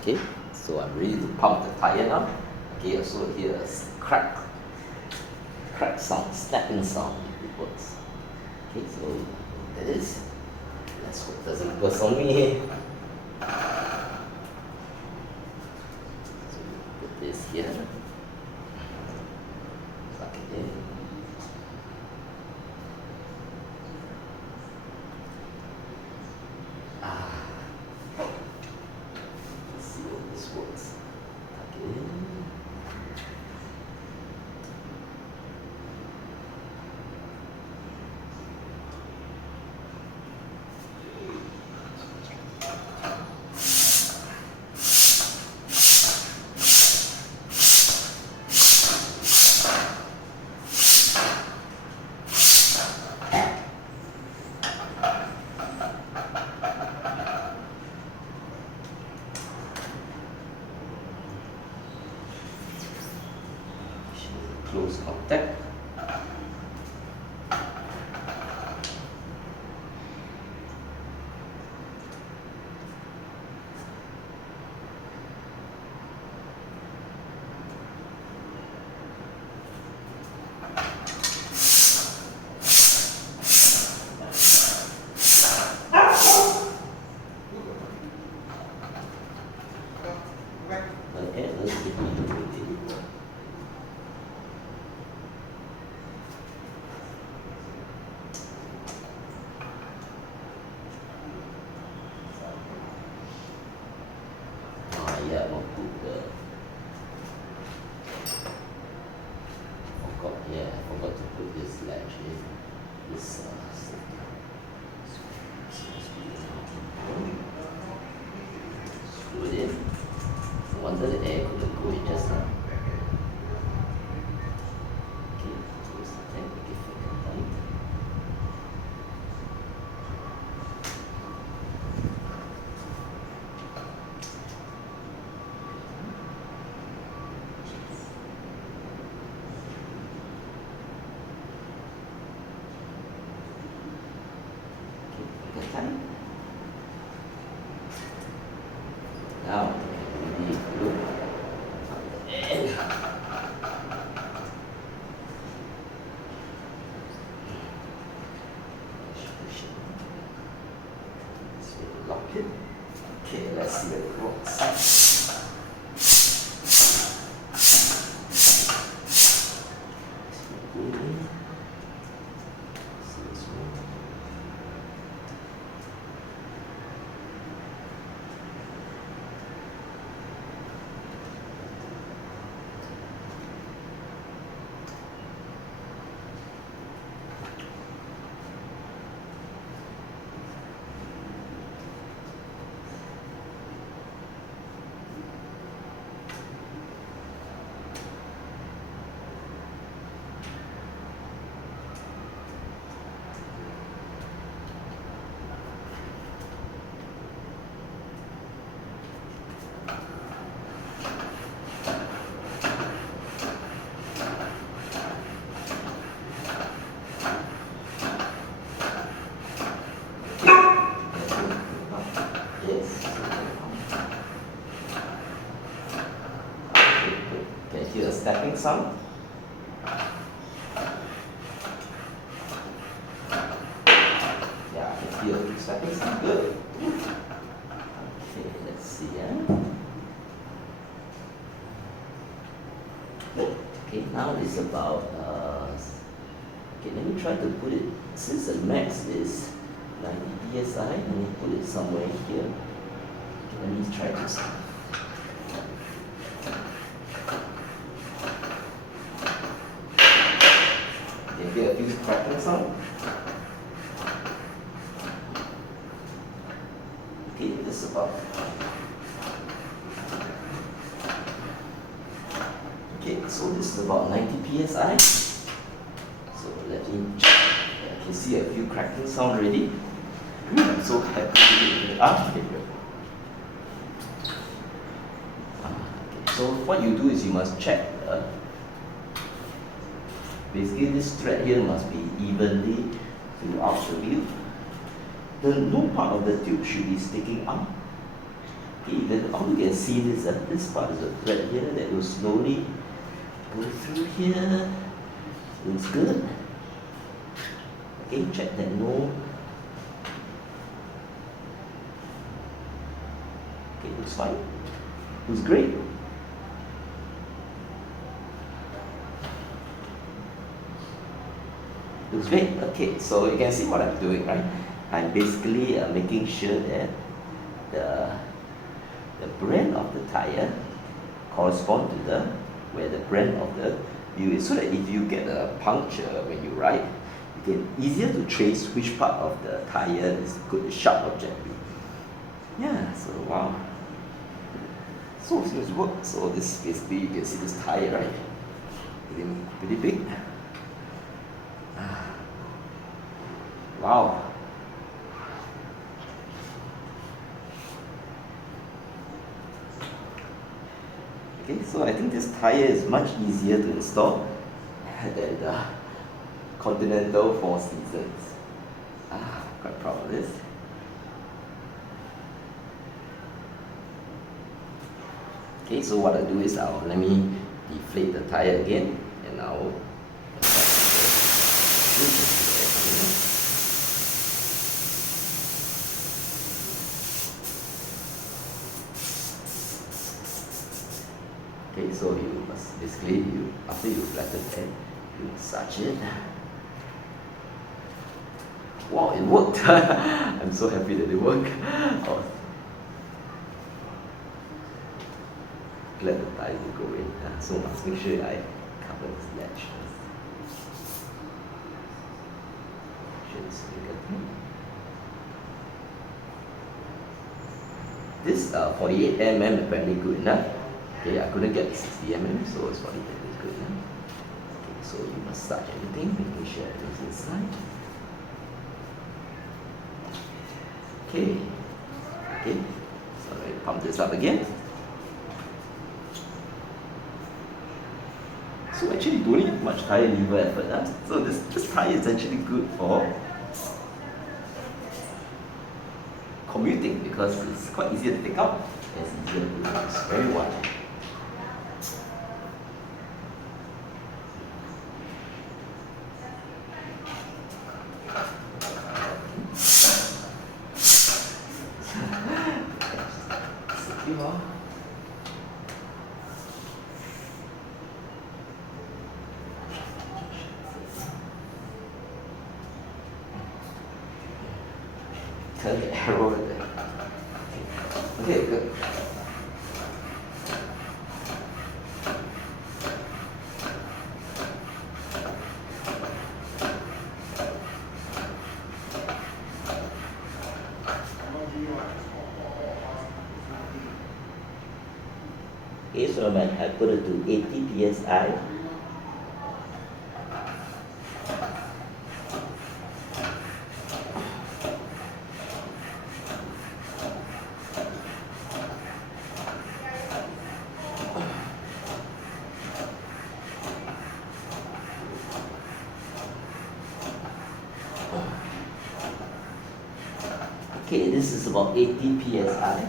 Okay, so I'm ready to pump the tire now. Okay, so here a crack sound, snapping sound, it works. Okay, so that is. Let's hope it doesn't burst on me. So put this here. Plug it in. Let's see if this works. Plug it in. Close contact. Okay, let's see. Yeah, not put the forgot to put this latch in. This screw it in. No wonder the air couldn't go in just now. Okay, close the tank, make it finger tight. Time. Now, we need to look and lock it. Okay, let's see where it works. Can you hear the stepping sound? Yeah, I can hear the stepping sound. Good. Okay, let's see. Okay, now it's about. Okay, let me try to put it. Since the max is 90 psi, let me put it somewhere here. Okay, let me try this. Get a few cracking sound. Okay, this is about. Okay, so this is about 90 psi. So let me. I can see a few cracking sound already. I'm so happy with it. Okay. So what you do is you must check. Basically, this thread here must be evenly throughout the wheel. The no part of the tube should be sticking up. Okay, then all you can see is that this part is a thread here that will slowly go through here. Looks good. Okay, check that no. Okay, looks fine. Looks great. Looks great. Okay, so you can see what I'm doing, right? I'm basically making sure that the brand of the tire correspond to the where the brand of the wheel is, so that if you get a puncture when you ride, you can easier to trace which part of the tire is good, sharp object. Yeah. So wow. So it seems to work. So this basically, you can see this tire, right? Pretty big. Wow. Okay, so I think this tire is much easier to install than the Continental 4 Seasons. Quite proud of this. Okay, so what I do is let me deflate the tire again, and I'll okay, so you must basically after you flatten it, you massage it. Wow, it worked! I'm so happy that it worked. Oh, glad the tire will go in. So must make sure I cover this latch first. This 48 mm apparently good enough. Okay, I couldn't get the 60 mm, so it's 48 is good enough. Okay, so you massage everything, making sure everything's inside. Okay, so let me pump this up again. So actually you don't need much tire lever effort. So this tire is actually good for commuting because it's quite easy to take out. It's easier to use. It's very wide. Turn the arrow in there. Okay, good. Okay, so I put it to 80 psi. Okay, this is about 80 psi.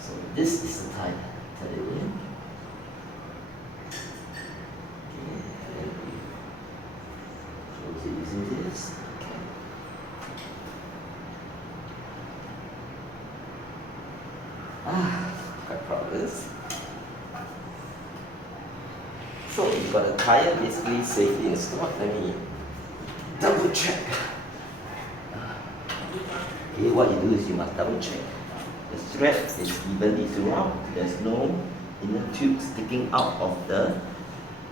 So this is the tire. Turn it in. Okay, and we close it using this. Okay. Quite proud of this. So you've got a tire basically safely installed. Let me double check. Okay, what you do is you must double check. The thread is evenly throughout. There's no inner tube sticking out of the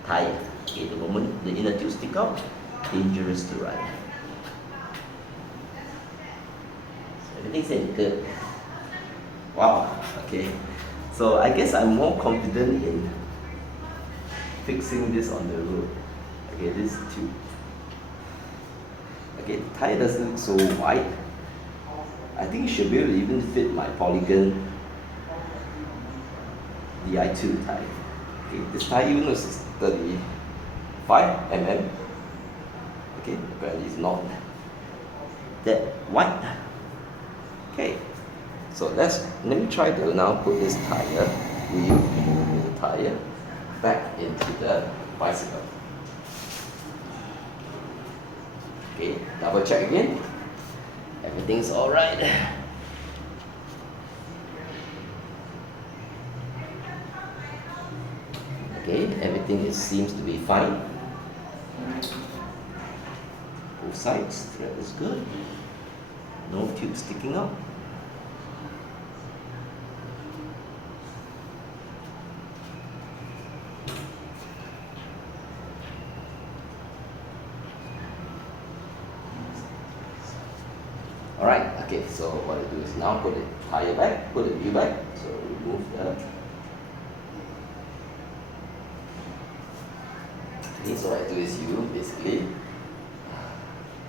tire. Okay, the moment the inner tube stick out, dangerous to ride. So everything's in good. Wow, okay. So I guess I'm more confident in fixing this on the road. Okay, this tube. Okay, the tire doesn't look so wide. I think it should be able to even fit my Polygon DI2 tire. Okay, this tire even though it's 35 mm, okay, apparently it's not that wide. Okay, so let me try to now put this tire wheel, the tire, back into the bicycle. Okay, double check again. Everything's alright. Okay, everything seems to be fine. Both sides, thread is good. No tube sticking up. Alright, okay, so what I do is now put the tire back, put the wheel back. So remove the. Okay, so what I do is you basically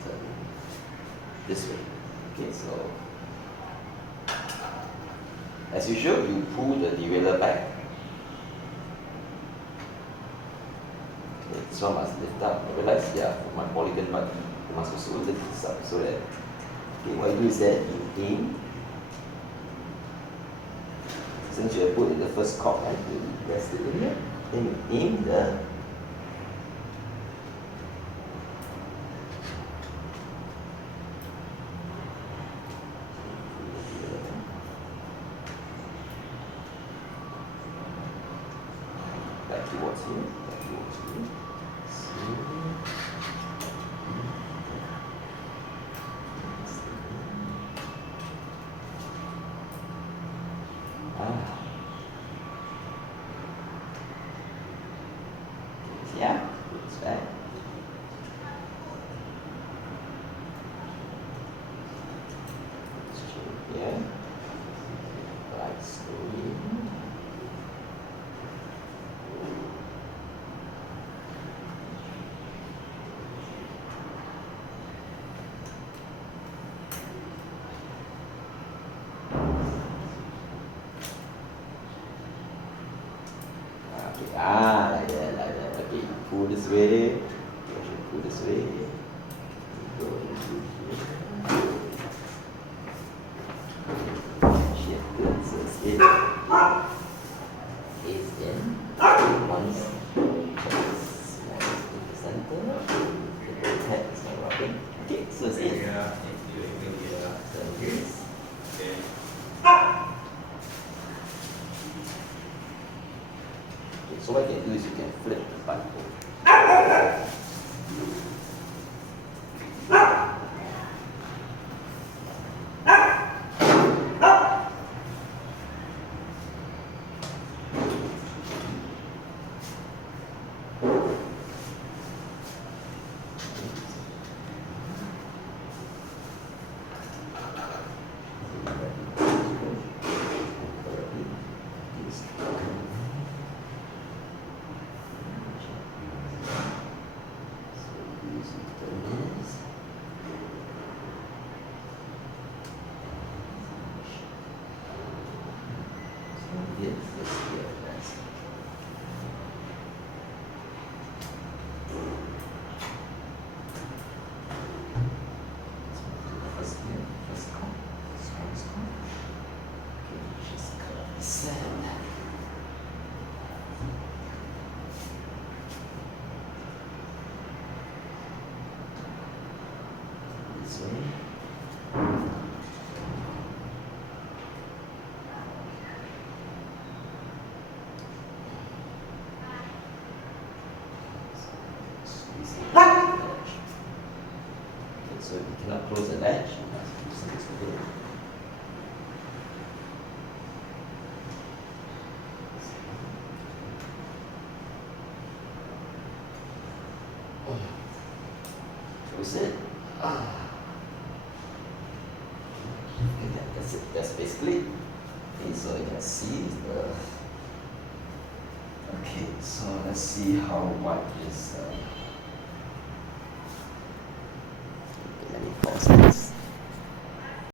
turn this way. Okay, so as usual, you pull the derailleur back. Okay, this one must lift up. I realize, yeah, for my polygon button, you must also lift this up so that. Okay, what you do is that you aim. Since you have put in the first cock, right, you rest it in here. Then you aim the. Back towards you. Back towards you. Yeah, it's back. Yeah. Right, slowly. Okay, like that, like that. Okay, you pull this way, you pull this way, you go into here. Shift it, so it's in. It's in. Once it's in the center, the head is not rubbing. Okay, so it's in. So this. So what you can do is you can flip the button. So if you cannot close the latch, you must do something to it. Close it. Okay, that's it. That's basically it. Okay, so you can see the. Okay, so let's see how wide this. Let me pause.